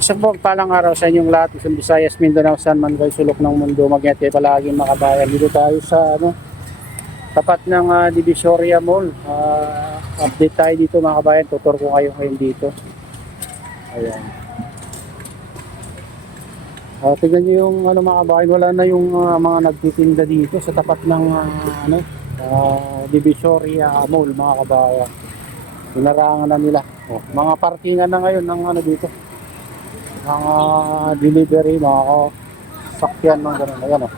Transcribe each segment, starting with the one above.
Isang palang araw sa inyong lahat, isang Visayas, Mindanao, San man kayo sulok ng mundo, mag-ingat kayo palaging makabayan. Dito tayo sa tapat ng Divisoria Mall. Update tayo dito mga kabayan, tutor ko kayo ngayon dito. Ayan. Tignan nyo yung mga kabayan, wala na yung mga nagtitinda dito sa tapat ng Divisoria Mall mga kabayan. Inarangan na nila. Mga parkingan na ngayon ng dito. Mga delivery, mga sakyan ng gano'n. Ayan o.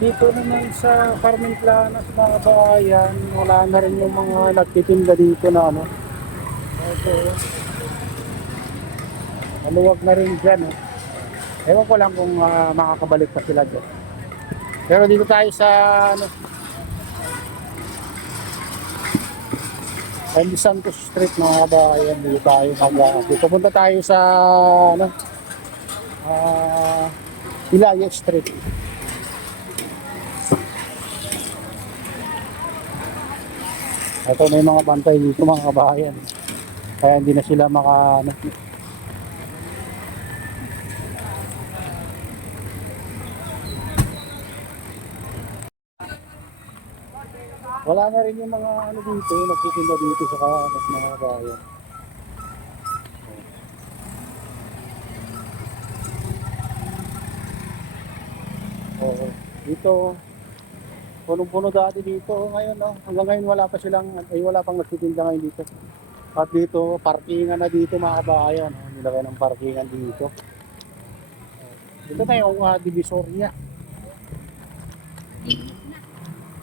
Dito naman sa Carmen Planas mga bayan, wala na rin yung mga nagtitinda dito na maluwag na rin dyan. Ewan ko lang kung makakabalik pa sila dyan. Pero dito tayo sa Andy Santos Street mga kabayan, dito tayo pupunta tayo sa Ilaya Street. Ito may mga bantay dito mga kabayan, kaya hindi na sila wala na rin yung mga dito, nagtitinda dito sa mga bayan. Dito punong-puno dati dito ngayon hanggang ngayon wala pang nagtitinda ngayon dito. At dito parkingan na dito mga kabayan, nilagay ng parkingan dito. Dito na yung Divisoria.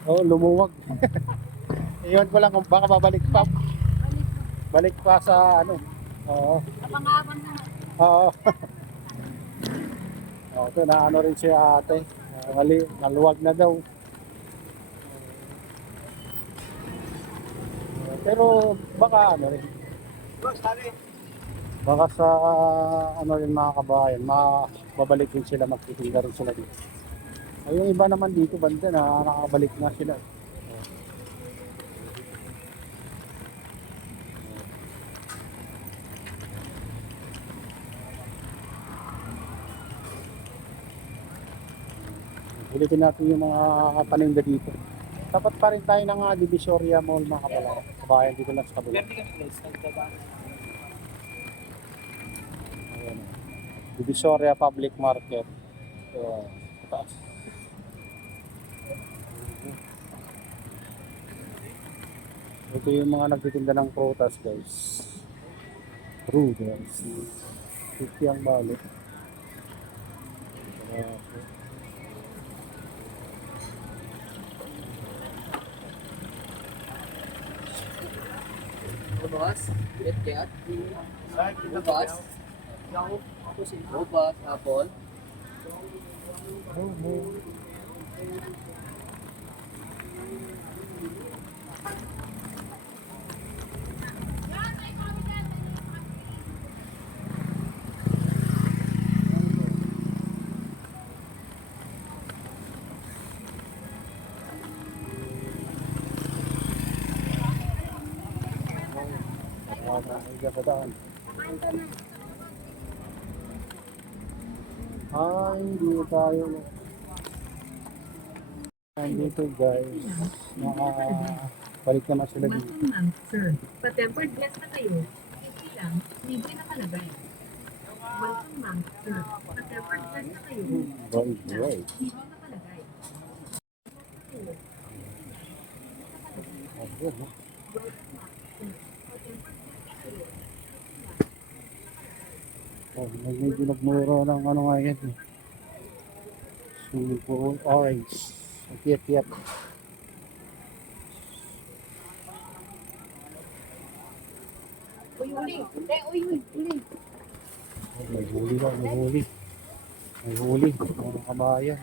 Lumuwag. Iyon ko lang kung baka babalik pa. Balik pa sa Abang-abang naman. Oo. Ito na rin si ate. Naluwag na daw. Pero baka rin. Baka sa rin mga kabayan, babalik din sila, magtitinda rin sila dito. Yung iba naman dito banda na nakabalik na sila. Ulitin natin yung mga paninda dito. Tapat pa rin tayo ng Divisoria Mall mga kabayan, dito lang sa kabila. Divisoria Public Market. Taas. Ito yung mga nagtitinda ng prutas guys. Prutas. Ito yung balik. Ubas, KitKat, ubas, ubas, apple. Dito tayo. Dito guys. Balik naman sila dito. Welcome ma'am, sir. Pa-tempered glass na kayo. Hindi lang, libre na kalagay. Welcome ma'am, sir. Pa-tempered glass na kayo. Right. Libre na kalagay. Medyo nagmura ng nga yan. Super orange. Tiyat-tiyat. Uy, uli. Uli. May huli lang, may huli. May huli, mga kabayan.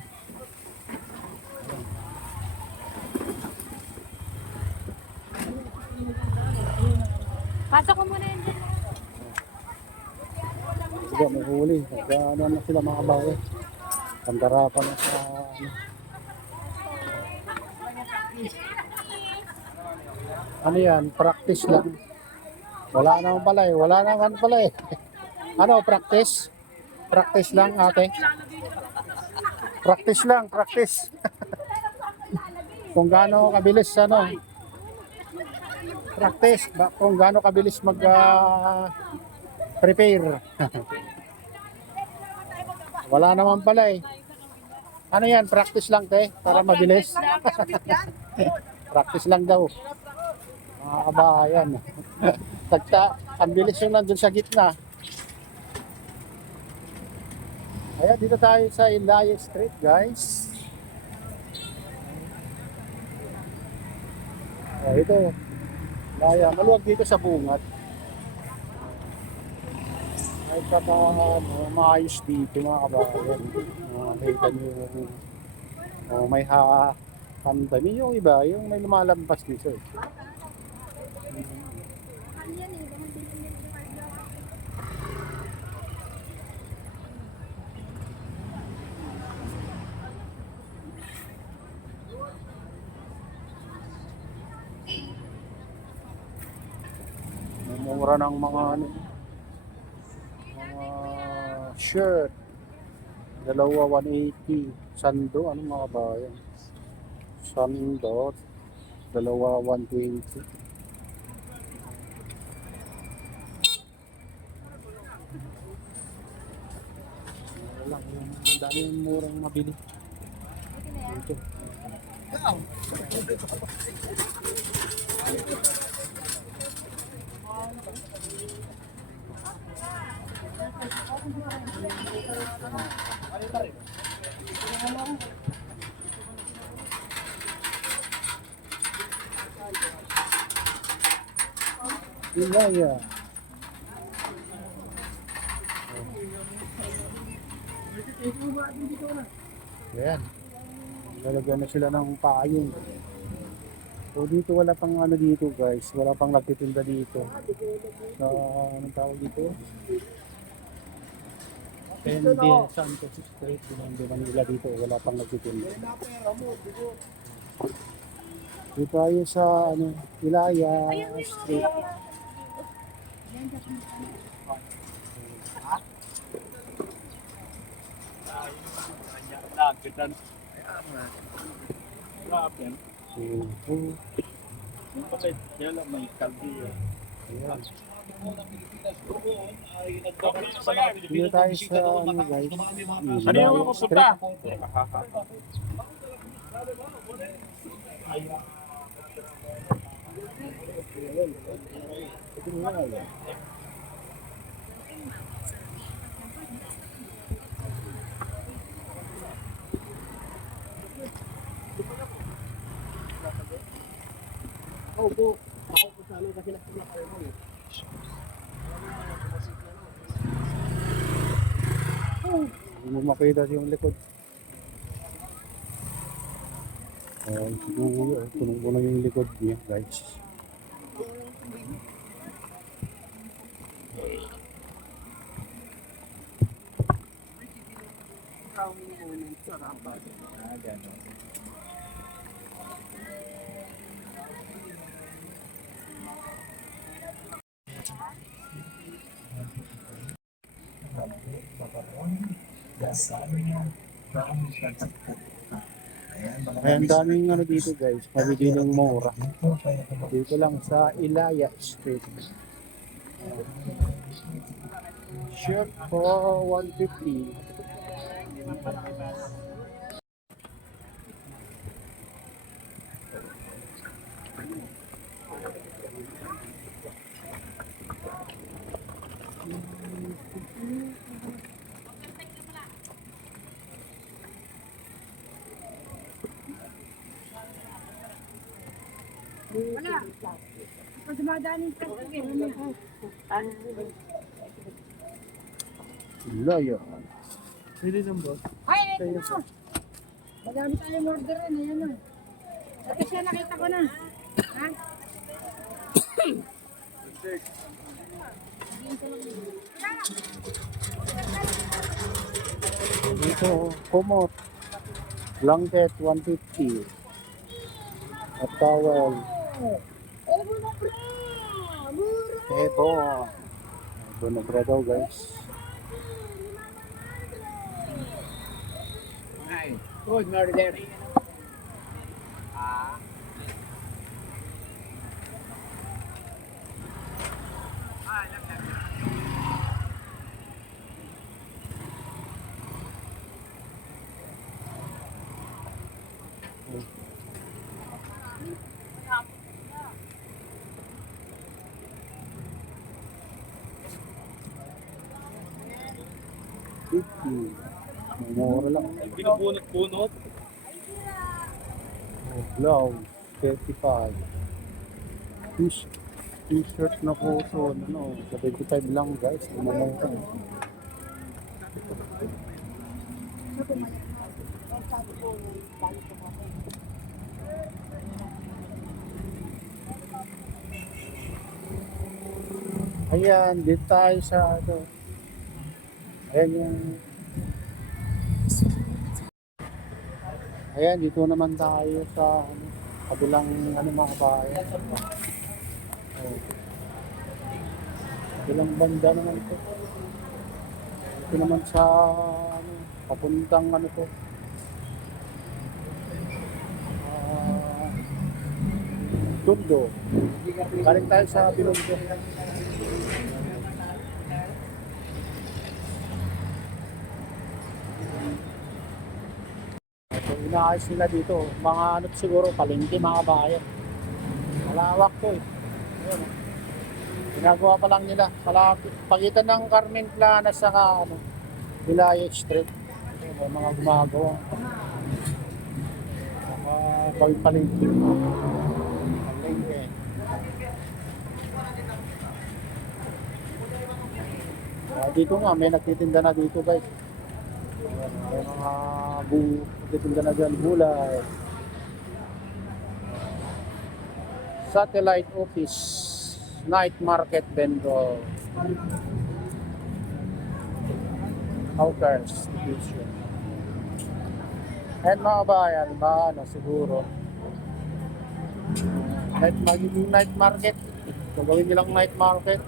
Pasok ko muna yun dyan. Diba, may huli. Ano na sila mga kabayan. Pandarapan na sa ano yan, prak. practice lang. Wala naman pala eh. Ano, practice? Practice lang ate. Practice lang, practice. Kung gaano kabilis ano. Practice, kung gaano kabilis mag prepare. Wala naman pala eh. Ano yan, practice lang te, para mabilis. Practice lang daw. Mga kabayan. Ang bilis yung nandun sa gitna. Ayan, dito tayo sa Ilaya Street, guys. Ito. Ilaya, maluwag dito sa bungat. Ay, saka maayos dito, mga kabayan. Nakita nyo may pandami yung iba, yung may lumalampas dito. Mura ng mga ano, mga shirt. Dalawa 180. Sando, ano mga bayan? Sando, dalawa 120. Wala, ang dami yung murang mabili. Dito. Ilaya. Ayan. Lalagyan na sila ng payong. So dito wala pang ano dito guys. Wala pang nagtitinda dito. So anong tawag dito? Pende Santos Street. Dinang nila dito. Wala pang nagtitinda. Dito tayo sa ano, Ilaya Street. Dito tayo sa ano guys. Ano yung mga pupunta? Hindi mo makita yung likod. Siguro, tulong ko na yung likod niya, guys. Ay, ang daming ano dito guys, mabibilang mura. Dito lang sa Ilaya Street. Shirt for 150. Wala. Pag dumadanin ka, Ilaya. Pwede lang boss. ay, ito na. Madami tayong order rin. Ayan na. Dati siya nakita ko na. Ha? Dito, kumot. Blanket 150. At towel. Oh, mo na, pre! Ebo. Ebo na bread daw guys. Good murder. Mura lang. Binubunot-bunot. Oh, blouse, 35. T-shirt na po so, ano, 75 lang guys. Mumura. Ayan, dito tayo sa ano. Ayan yung Ayan, dito naman tayo sa ano, kabilang ano mga bayan. Oh. Kabilang banda naman ito. Ito naman sa ano, papuntang ano to. Tundo. Galing tayo sa Bilondo. So, inaayos nila dito. Mga ano siguro, palengke mga bayan. Malawak to eh. Ayan, oh. Ginagawa pa lang nila. Malapit. Pagitan ng Carmen Planas sa ano, Vilaya Street. Ayan, may mga gumagawa. Mga palengke. Palengke. Dito nga, may nagtitinda na dito guys. Ayan, may mga nagtitinda na dyan, gulay. Satellite office, night market vendor, hawkers, division. And mga bayan, ba ano siguro, magiging night market. Gagawin nilang night market.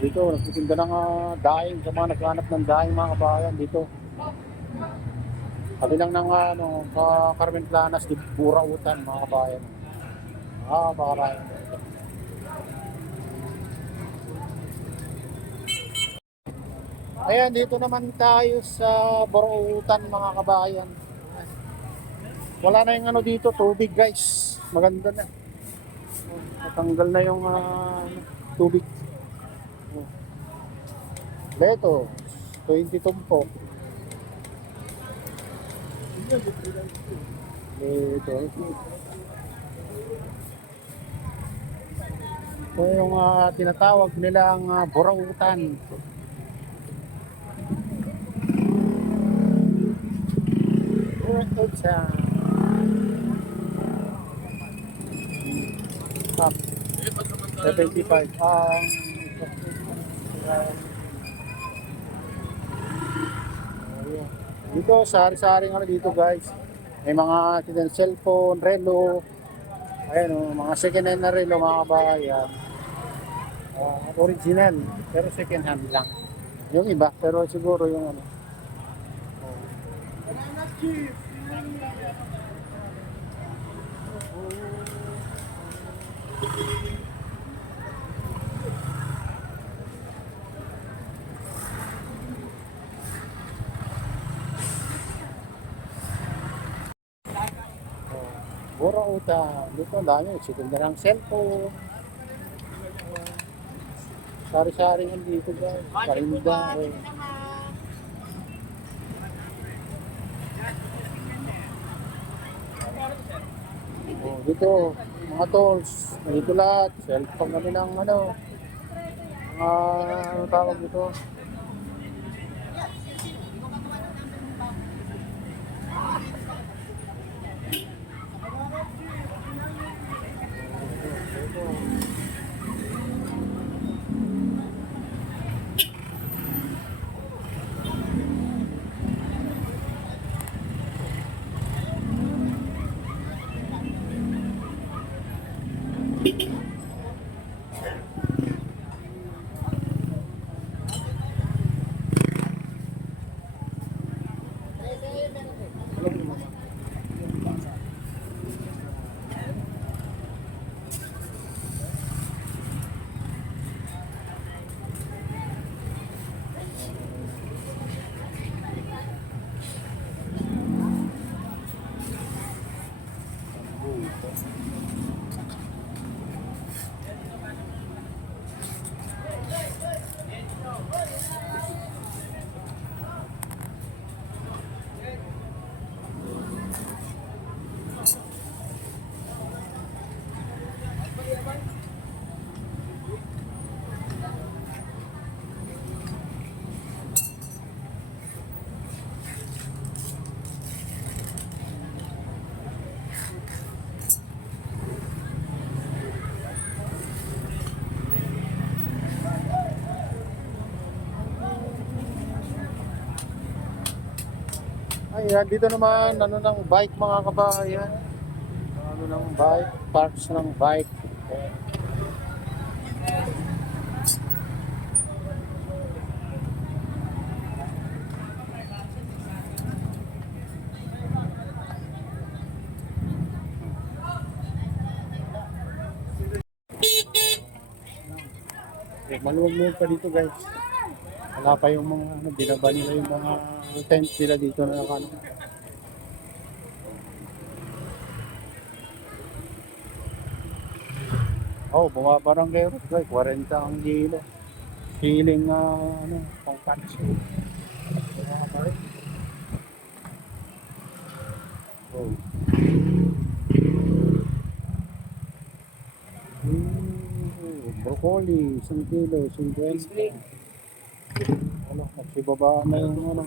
Dito, nagtitinda ng daing, sa mga naghanap ng daing mga kabayan dito. Sabi lang ng ano, sa Carmen Planas, di Burautan mga kabayan. Baka Ayan, dito naman tayo sa Burautan mga kabayan. Wala na yung ano dito, tubig guys. Maganda na. Natanggal na yung tubig. Beto, 20 tumpok. Beto. Ito yung tinatawag nilang burautan. Burautan. 75. Dito, sari-saring ano dito guys. May mga cellphone, relo. Ayan o, mga second hand na relo mga kabayan. Original, pero second hand lang. Yung iba, pero siguro yung ano. Burautan. Dito ang dami. Sitinda ng cellphone. Sari-sari yan dito guys. Karinda. Dito, mga mga tools. Dito lahat. Cellphone kami ng ano. Ano tawag dito? Ayan, dito naman, ano ng bike mga kabayan. Ano ng bike, parts ng bike. Ayan. Maluwag-luwag pa dito guys. Wala pa yung mga ano, binaba nila yung mga tent nila dito na ano. Oh, bumaba ng kero guys, 40 ang kilo. Feeling ano, pang patch. Bumaba pa rin. Oh. Broccoli, 1 kilo, 50. Ano, nagsibaba na yung ano.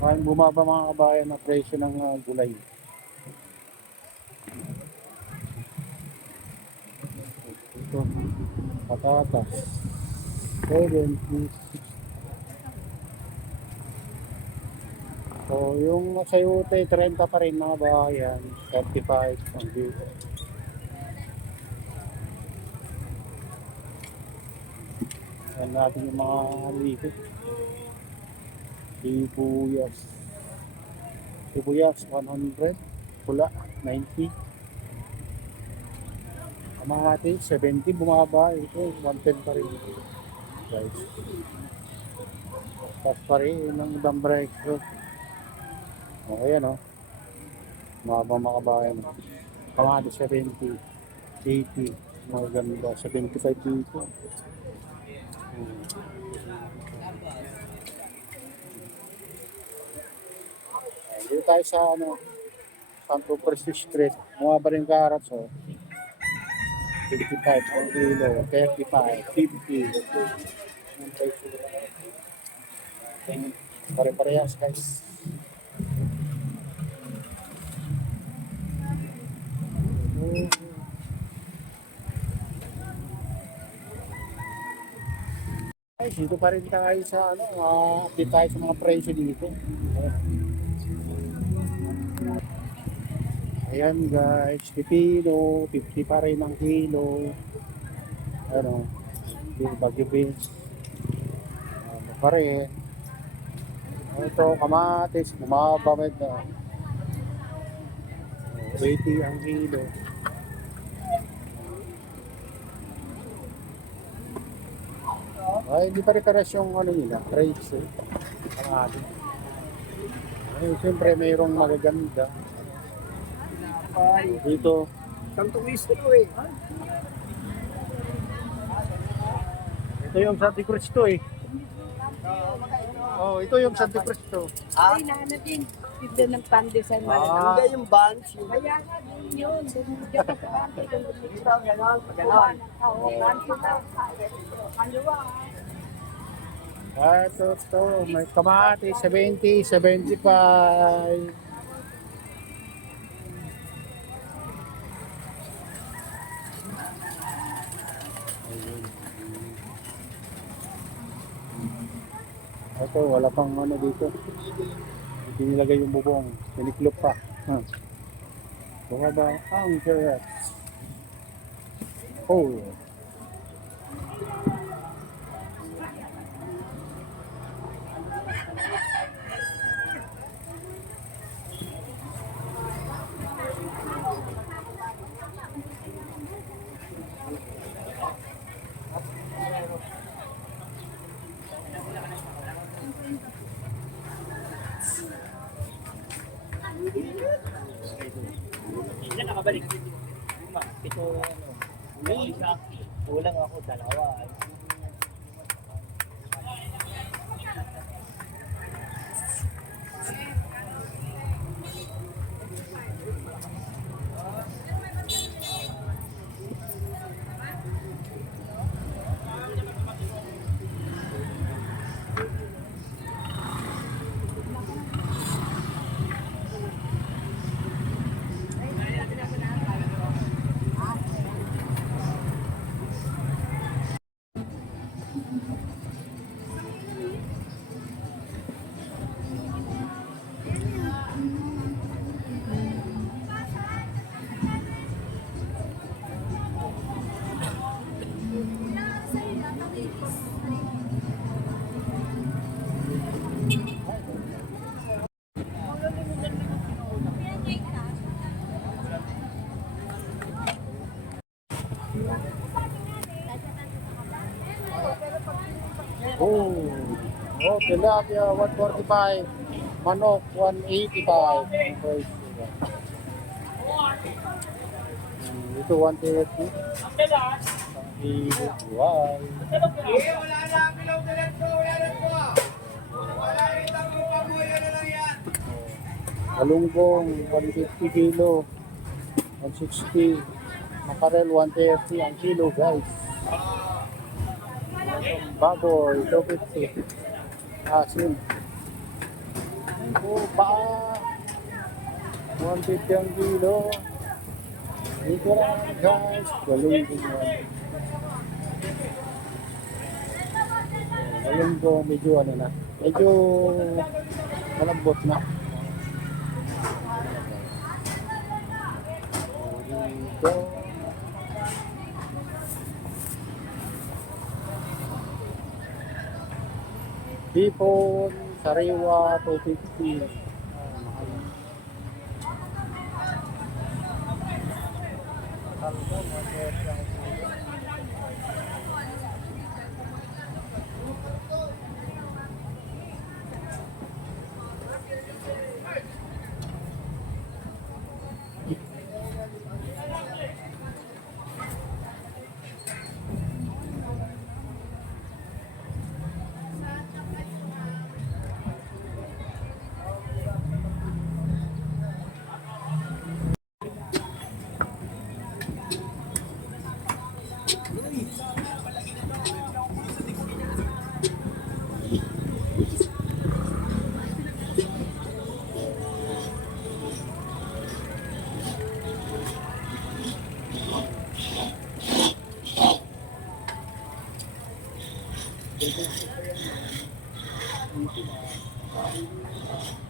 Maraming bumaba mga kabayan na presyo ng gulay. Ito, patatas. 70. So, yung sayote, 30 pa rin mga bayan. 35 ang dito. Yan natin yung mga dito. Sibuyas. Sibuyas, 100. Pula, 90. Kamahati, 70. Bumaba. Ito, 110 pa rin. Guys. Tapos pa rin ng ibang break. Okay, ano. Bumaba mga kabayan. Kamahati, 70. 80. Mga ganda. 75 dito. Dito tayo sa ano, Santo Cristo Street. Bumaba rin carrots, oh. 55 ang kilo, 35, 50. Ang presyo nila. Pare-parehas guys. Ay, dito pa rin tayo sa ano, update tayo sa mga presyo dito. Ayan guys, pipino, 50 pa rin ang kilo. Ano, bagyo beans. Ano pa rin. Ito, kamatis, bumaba na. 80 ang kilo. Ay, hindi pa rin karas yung ano nila, price. Kamatis. Ay, siyempre mayroong magaganda. Dito. Santo Cristo po eh. Ito yung Santo Cristo eh. Oh, ito yung Santo Cristo. Ay, nahanap din. nagtitinda ng pandesal Ah. malalaki. Yung buns, yung Kaya nga din yun. Diyan ka sa bante. ito, gano'n, gano'n. Oo, bante daw. Kaliwa. Ito, may kamati, 70, 75. Ayun. Ito, wala pang ano dito. Hindi nilagay yung bubong. Piniklop pa. Bumaba ang carrots. Oh. Ilan nakabalik? Pito, kulang ako, dalawa. Oh, tilapia 145, manok 185. Okay. Ito 130. Wow. Galunggong 150 kilo, 160. Makarel 130 ang kilo, guys. Baboy 250. Asin. Oh, paa 150 ang kilo. Dito lang, guys. Galunggong yan. Galunggong medyo ano na. Medyo malambot na. Dito. Hipon, sariwa, 250. Thank you.